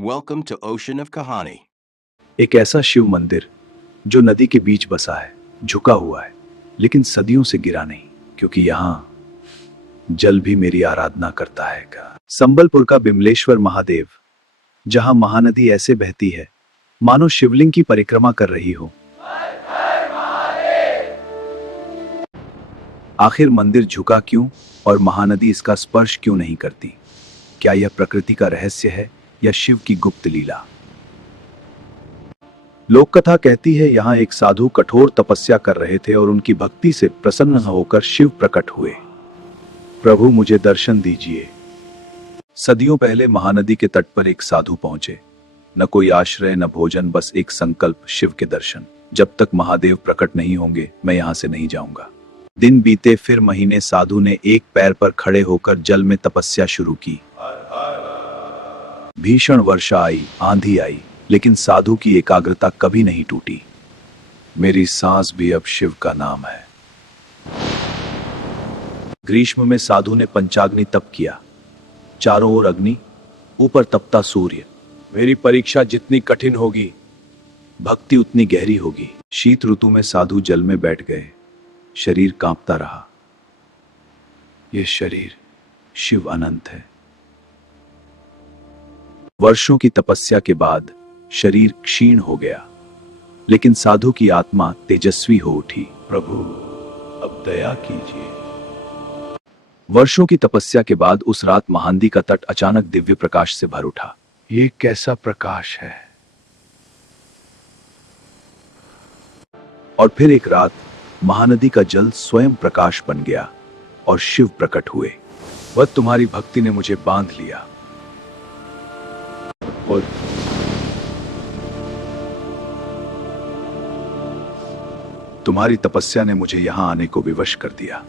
Welcome to Ocean of Kahani. एक ऐसा शिव मंदिर जो नदी के बीच बसा है, झुका हुआ है, लेकिन सदियों से गिरा नहीं, क्योंकि यहाँ जल भी मेरी आराधना करता है। संबलपुर का बिमलेश्वर महादेव, जहाँ महानदी ऐसे बहती है मानो शिवलिंग की परिक्रमा कर रही हो। आखिर मंदिर झुका क्यों और महानदी इसका स्पर्श क्यों नहीं करती? क्या यह प्रकृति का रहस्य है या शिव की गुप्त लीला? लोक कथा कहती है यहाँ एक साधु कठोर तपस्या कर रहे थे और उनकी भक्ति से प्रसन्न होकर शिव प्रकट हुए। प्रभु मुझे दर्शन दीजिए। सदियों पहले महानदी के तट पर एक साधु पहुंचे। न कोई आश्रय, न भोजन, बस एक संकल्प, शिव के दर्शन। जब तक महादेव प्रकट नहीं होंगे मैं यहाँ से नहीं जाऊंगा। दिन बीते, फिर महीने। साधु ने एक पैर पर खड़े होकर जल में तपस्या शुरू की। भीषण वर्षा आई, आंधी आई, लेकिन साधु की एकाग्रता कभी नहीं टूटी। मेरी सांस भी अब शिव का नाम है। ग्रीष्म में साधु ने पंचाग्नि तप किया। चारों ओर अग्नि, ऊपर तपता सूर्य। मेरी परीक्षा जितनी कठिन होगी, भक्ति उतनी गहरी होगी। शीत ऋतु में साधु जल में बैठ गए। शरीर कांपता रहा। यह शरीर शिव अनंत है। वर्षों की तपस्या के बाद शरीर क्षीण हो गया, लेकिन साधु की आत्मा तेजस्वी हो उठी। प्रभु अब दया कीजिए। वर्षों की तपस्या के बाद उस रात महानदी का तट अचानक दिव्य प्रकाश से भर उठा। ये कैसा प्रकाश है? और फिर एक रात महानदी का जल स्वयं प्रकाश बन गया और शिव प्रकट हुए। वह तुम्हारी भक्ति ने मुझे बांध लिया और तुम्हारी तपस्या ने मुझे यहां आने को विवश कर दिया।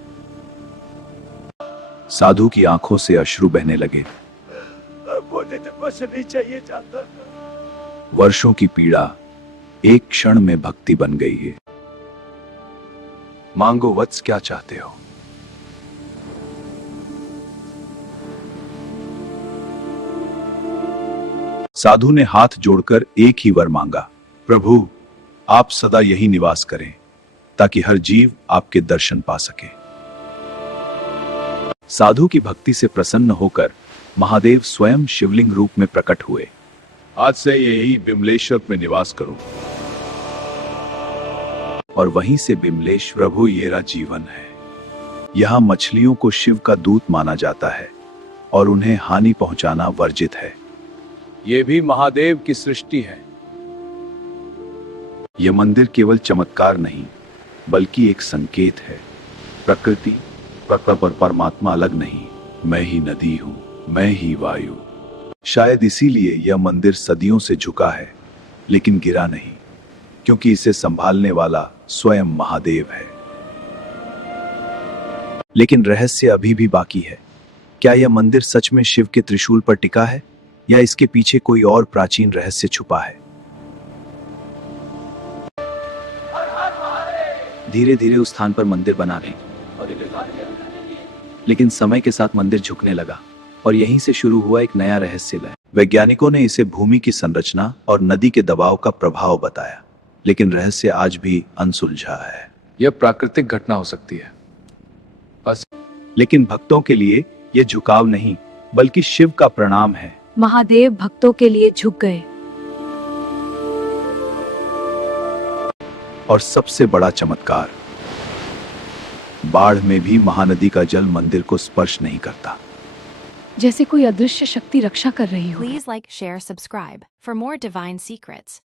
साधु की आंखों से अश्रु बहने लगे। मुझे बस नहीं चाहिए जाता। वर्षों की पीड़ा एक क्षण में भक्ति बन गई है। मांगो वत्स, क्या चाहते हो? साधु ने हाथ जोड़कर एक ही वर मांगा। प्रभु आप सदा यही निवास करें, ताकि हर जीव आपके दर्शन पा सके। साधु की भक्ति से प्रसन्न होकर महादेव स्वयं शिवलिंग रूप में प्रकट हुए। आज से यही बिमलेश्वर में निवास करूं। और वहीं से बिमलेश, प्रभु येरा जीवन है। यहां मछलियों को शिव का दूत माना जाता है और उन्हें हानि पहुंचाना वर्जित है। यह भी महादेव की सृष्टि है। यह मंदिर केवल चमत्कार नहीं, बल्कि एक संकेत है। प्रकृति और परमात्मा अलग नहीं। मैं ही नदी हूं, मैं ही वायु। शायद इसीलिए यह मंदिर सदियों से झुका है, लेकिन गिरा नहीं, क्योंकि इसे संभालने वाला स्वयं महादेव है। लेकिन रहस्य अभी भी बाकी है। क्या यह मंदिर सच में शिव के त्रिशूल पर टिका है, या इसके पीछे कोई और प्राचीन रहस्य छुपा है? धीरे धीरे उस स्थान पर मंदिर बना गए, लेकिन समय के साथ मंदिर झुकने लगा और यहीं से शुरू हुआ एक नया रहस्यमय। वैज्ञानिकों ने इसे भूमि की संरचना और नदी के दबाव का प्रभाव बताया, लेकिन रहस्य आज भी अनसुलझा है। यह प्राकृतिक घटना हो सकती है बस, लेकिन भक्तों के लिए यह झुकाव नहीं, बल्कि शिव का प्रणाम है। महादेव भक्तों के लिए झुक गए। और सबसे बड़ा चमत्कार, बाढ़ में भी महानदी का जल मंदिर को स्पर्श नहीं करता, जैसे कोई अदृश्य शक्ति रक्षा कर रही हो। Please like, share, subscribe for more divine secrets.